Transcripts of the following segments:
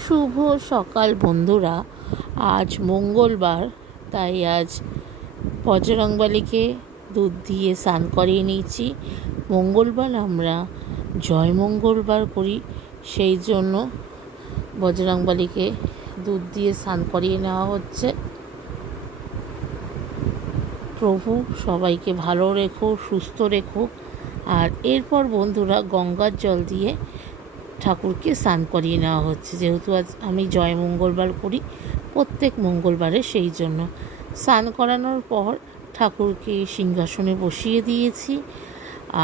শুভ সকাল বন্ধুরা। আজ মঙ্গলবার, তাই আজ বজরংবলীকে দুধ দিয়ে স্নান করিয়ে নিয়েছি। মঙ্গলবার আমরা জয় মঙ্গলবার করি, সেই জন্য বজরংবলীকে দুধ দিয়ে স্নান করিয়ে নেওয়া হচ্ছে। প্রভু সবাইকে ভালো রেখো, সুস্থ রেখো। আর এরপর বন্ধুরা গঙ্গার জল দিয়ে ঠাকুরকে স্নান করিয়ে নেওয়া হচ্ছে, যেহেতু আজ আমি জয় মঙ্গলবার করি প্রত্যেক মঙ্গলবারে, সেই জন্য স্নান করানোর পর ঠাকুরকে সিংহাসনে বসিয়ে দিয়েছি।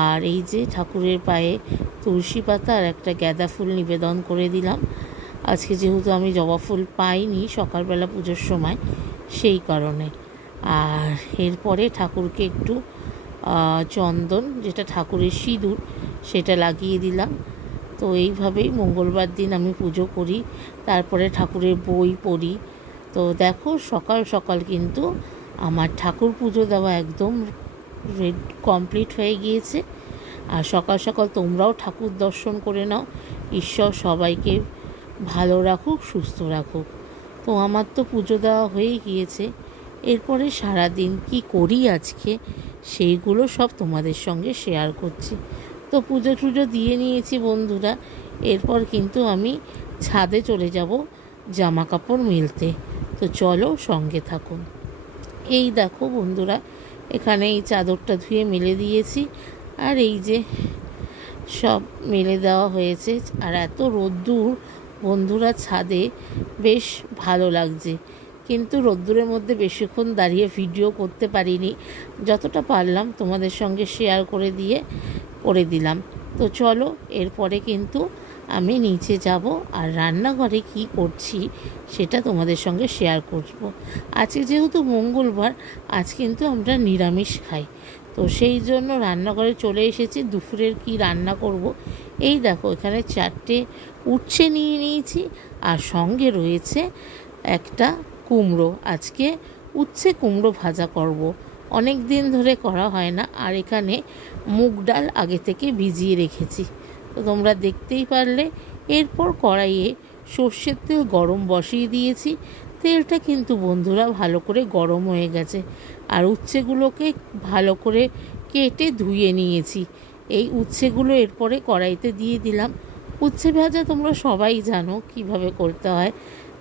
আর এই যে ঠাকুরের পায়ে তুলসী পাতা আর একটা গাঁদা ফুল নিবেদন করে দিলাম। আজকে যেহেতু আমি জবা ফুল পাইনি সকালবেলা পুজোর সময়, সেই কারণে। আর এরপরে ঠাকুরকে একটু চন্দন, যেটা ঠাকুরের সিঁদুর, সেটা লাগিয়ে দিলাম। তো এইভাবেই মঙ্গলবার দিন আমি পুজো করি, তারপরে ঠাকুরের বই পড়ি। তো দেখো সকাল সকাল কিন্তু আমার ঠাকুর পুজো দেওয়া একদম কমপ্লিট হয়ে গিয়েছে। আর সকাল সকাল তোমরাও ঠাকুর দর্শন করে নাও। ঈশ্বর সবাইকে ভালো রাখুক, সুস্থ রাখুক। তো আমার তো পুজো দেওয়া হয়ে গিয়েছে। এরপরে সারাদিন কি করি আজকে, সেইগুলো সব তোমাদের সঙ্গে শেয়ার করছি। তো পুজো টুজো দিয়ে নিয়েছি বন্ধুরা। এরপর কিন্তু আমি ছাদে চলে যাব জামা কাপড় মেলতে। তো চলো সঙ্গে থাকুন। এই দেখো বন্ধুরা, এখানে এই চাদরটা ধুয়ে মেলে দিয়েছি। আর এই যে সব মেলে দেওয়া হয়েছে। আর এত রোদ্দুর বন্ধুরা, ছাদে বেশ ভালো লাগছে, কিন্তু রোদ্দুরের মধ্যে বেশিক্ষণ দাঁড়িয়ে ভিডিও করতে পারিনি। যতটা পারলাম তোমাদের সঙ্গে শেয়ার করে দিলাম। তো চলো এরপরে কিন্তু আমি নিচে যাব, আর রান্নাঘরে কি করছি সেটা তোমাদের সঙ্গে শেয়ার করব। আজকে যেহেতু মঙ্গলবার, আজ কিন্তু আমরা নিরামিষ খাই। তো সেই জন্য রান্নাঘরে চলে এসেছি। দুপুরের কি রান্না করব, এই দেখো এখানে 4টে উচ্ছে নিয়ে নিয়েছি, আর সঙ্গে রয়েছে একটা কুমড়ো। আজকে উচ্ছে কুমড়ো ভাজা করব, অনেক দিন ধরে করা হয় না। আর এখানে মুগ ডাল আগে থেকে ভিজিয়ে রেখেছি, তো তোমরা দেখতেই পারলে। এরপর কড়াইয়ে সর্ষের তেল গরম বসিয়ে দিয়েছি। তেলটা কিন্তু বন্ধুরা ভালো করে গরম হয়ে গেছে। আর উচ্ছেগুলোকে ভালো করে কেটে ধুয়ে নিয়েছি। এই উচ্ছেগুলো এরপরে কড়াইতে দিয়ে দিলাম। উচ্ছে ভাজা তোমরা সবাই জানো কিভাবে করতে হয়,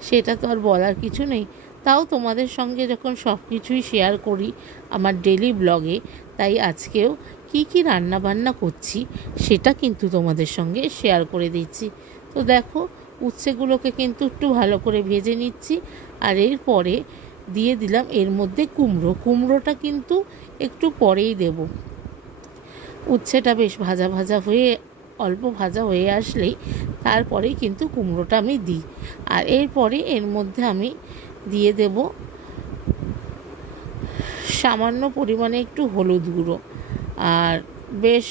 সেটা তো আর বলার কিছু নেই। তাও তোমাদের সঙ্গে যখন সব কিছুই শেয়ার করি আমার ডেলি ব্লগে, তাই আজকেও কি কি রান্না বান্না করছি সেটা কিন্তু তোমাদের সঙ্গে শেয়ার করে দিচ্ছি। তো দেখো উচ্ছেগুলোকে কিন্তু একটু ভালো করে ভেজে নিচ্ছি। আর এরপরে দিয়ে দিলাম এর মধ্যে কুমড়োটা কিন্তু একটু পরেই দেব। উচ্ছেটা বেশ ভাজা ভাজা হয়ে, অল্প ভাজা হয়ে আসলেই তারপরেই কিন্তু কুমড়োটা আমি দিই। আর এরপরে এর মধ্যে আমি দিয়ে দেব সামান্য পরিমাণে একটু হলুদ গুঁড়ো। আর বেশ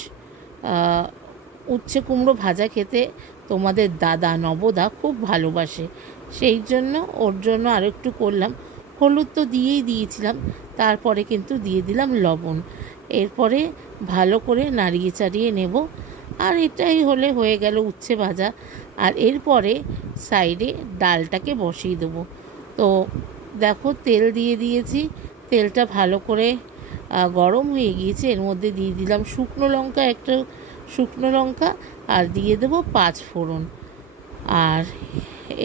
উচ্ছে কুমড়ো ভাজা খেতে তোমাদের দাদা নবদা খুব ভালোবাসে, সেই জন্য ওর জন্য আরেকটু করলাম। হলুদ তো দিয়েছিলাম, তারপরে কিন্তু দিয়ে দিলাম লবণ। এরপরে ভালো করে নাড়িয়ে চাড়িয়ে নেব। আর এটাই হয়ে গেল উচ্ছে ভাজা। আর এরপরে সাইডে ডালটাকে বসিয়ে দেবো। তো দেখো তেল দিয়ে দিয়েছি, তেলটা ভালো করে গরম হয়ে গিয়েছে। এর মধ্যে দিয়ে দিলাম একটা শুকনো লঙ্কা, আর দিয়ে দেবো 5 ফোড়ন। আর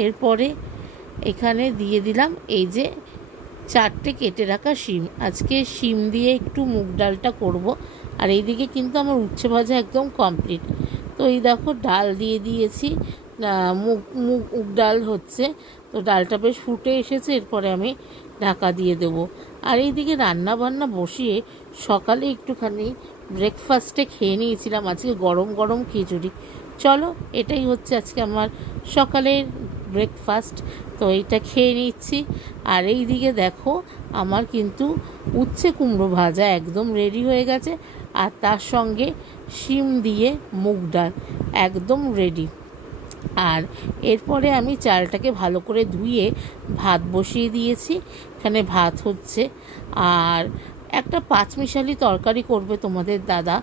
এরপরে এখানে দিয়ে দিলাম এই যে 4টে কেটে রাখা শিম। আজকে শিম দিয়ে একটু মুগ ডালটা করব। আর এইদিকে কিন্তু আমার উচ্ছে ভাজা একদম কমপ্লিট। তো এই দেখো ডাল দিয়ে দিয়েছি, মুগ ডাল হচ্ছে। তো ডালটা বেশ ফুটে এসেছে, এরপরে আমি ঢাকা দিয়ে দেব। আর এইদিকে রান্না বান্না বসিয়ে সকালে একটুখানি ব্রেকফাস্টে খেয়ে নিয়েছিলাম আজকে গরম গরম খিচুড়ি। চলো এটাই হচ্ছে আজকে আমার সকালের ব্রেকফাস্ট। তো এইটা খেয়ে নিচ্ছি। আর এই দিকে দেখো আমার কিন্তু উচ্ছে কুমড়ো ভাজা একদম রেডি হয়ে গেছে, আর তার সঙ্গে শিম দিয়ে মুগ ডাল একদম রেডি। আর এরপরে আমি চালটাকে ভালো করে ধুয়ে ভাত বসিয়ে দিয়েছি। এখানে ভাত হচ্ছে। আর একটা পাঁচমিশালি তরকারি করবে তোমাদের দাদা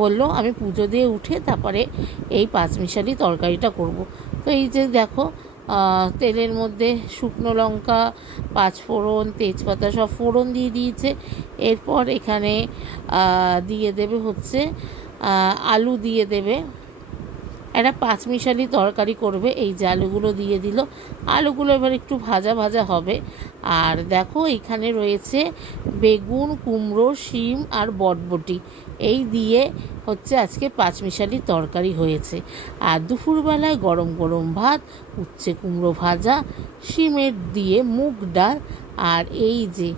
বলল, আমি পুজো দিয়ে উঠে তারপরে এই পাঁচমিশালি তরকারিটা করব। তো এই যে দেখো তেলের মধ্যে শুকনো লঙ্কা, পাঁচফোড়ন, তেজপাতা সব ফোড়ন দিয়ে দিয়েছে। এরপর এখানে দিয়ে দেবে হচ্ছে আলু দিয়ে দেবে। একটা পাঁচমিশালি তরকারি করবে, এই যে আলুগুলো দিয়ে দিল। আলুগুলো এবার একটু ভাজা ভাজা হবে। আর দেখো এখানে রয়েছে বেগুন, কুমড়ো, শিম আর বটবটি, এই দিয়ে হচ্ছে আজকে পাঁচমিশালি তরকারি হয়েছে। আর দুপুরবেলায় গরম গরম ভাত, উচ্ছে কুমড়ো ভাজা, শিমের দিয়ে মুগ ডাল, আর এই যে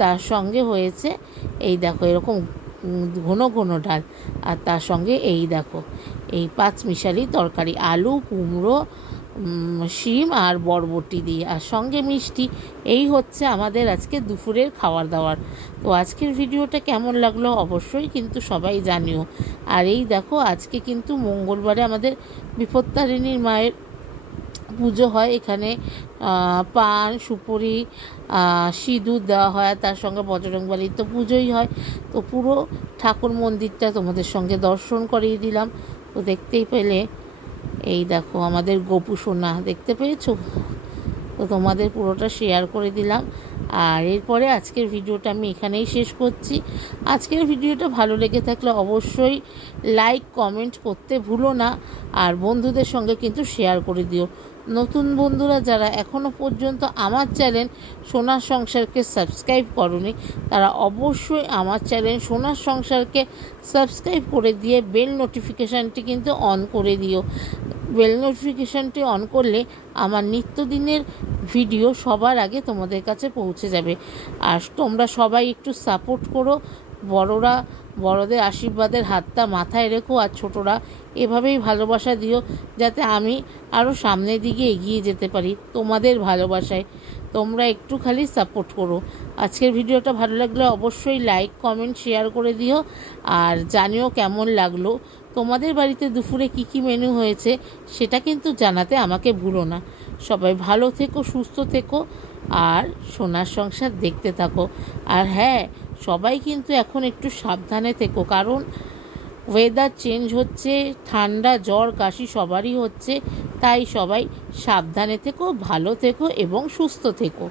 তার সঙ্গে হয়েছে এই দেখো এরকম ঘন ঘন ডাল, আর তার সঙ্গে এই দেখো এই পাঁচমিশালি তরকারি, আলু, কুমড়ো, শিম আর বরবটি দিয়ে, আর সঙ্গে মিষ্টি। এই হচ্ছে আমাদের আজকে দুপুরের খাবার দাবার। তো আজকের ভিডিওটা কেমন লাগলো অবশ্যই কিন্তু সবাই জানিও। আর এই দেখো আজকে কিন্তু মঙ্গলবারে আমাদের বিপত্তারিণীর মায়ের পুজো হয়। এখানে পান, সুপুরি, সিঁদুর দেওয়া হয়, তার সঙ্গে বজরংবলীর তো পুজোই হয়। তো পুরো ঠাকুর মন্দিরটা তোমাদের সঙ্গে দর্শন করিয়ে দিলাম। তো দেখতেই পেলে এই দেখো আমাদের গোপু সোনা, দেখতে পেয়েছো? তো তোমাদের পুরোটা শেয়ার করে দিলাম। আর এরপরে আজকের ভিডিওটা আমি এখানেই শেষ করছি। আজকের ভিডিওটা ভালো লেগে থাকলে অবশ্যই লাইক কমেন্ট করতে ভুলো না, আর বন্ধুদের সঙ্গে কিন্তু শেয়ার করে দিও। নতুন বন্ধুরা যারা এখনও পর্যন্ত আমার চ্যানেল সোনার সংসারকে সাবস্ক্রাইব করনি, তারা অবশ্যই আমার চ্যানেল সোনার সংসারকে সাবস্ক্রাইব করে দিয়ে বেল নোটিফিকেশানটি কিন্তু অন করে দিও। বেল নোটিফিকেশানটি অন করলে আমার নিত্যদিনের ভিডিও সবার আগে তোমাদের কাছে পৌঁছে যাবে। আর তোমরা সবাই একটু সাপোর্ট করো, বড়দের আশীর্বাদের হাতটা মাথায় রেখো, আর ছোটরা এভাবেই ভালোবাসা দিও যাতে আমি আরও সামনের দিকে এগিয়ে যেতে পারি তোমাদের ভালোবাসায়। তোমরা একটু খালি সাপোর্ট করো। আজকের ভিডিওটা ভালো লাগলে অবশ্যই লাইক কমেন্ট শেয়ার করে দিও, আর জানিও কেমন লাগলো। তোমাদের বাড়িতে দুপুরে কি কি মেনু হয়েছে সেটা কিন্তু জানাতে আমাকে ভুলো না। সবাই ভালো থেকো, সুস্থ থেকো, আর সোনার সংসার দেখতে থাকো। আর হ্যাঁ, সবাই কিন্তু এখন একটু সাবধানে থেকো, কারণ ওয়েদার চেঞ্জ হচ্ছে, ঠান্ডা জ্বর কাশি সবারই হচ্ছে। তাই সবাই সাবধানে থেকো, ভালো থেকো এবং সুস্থ থেকো।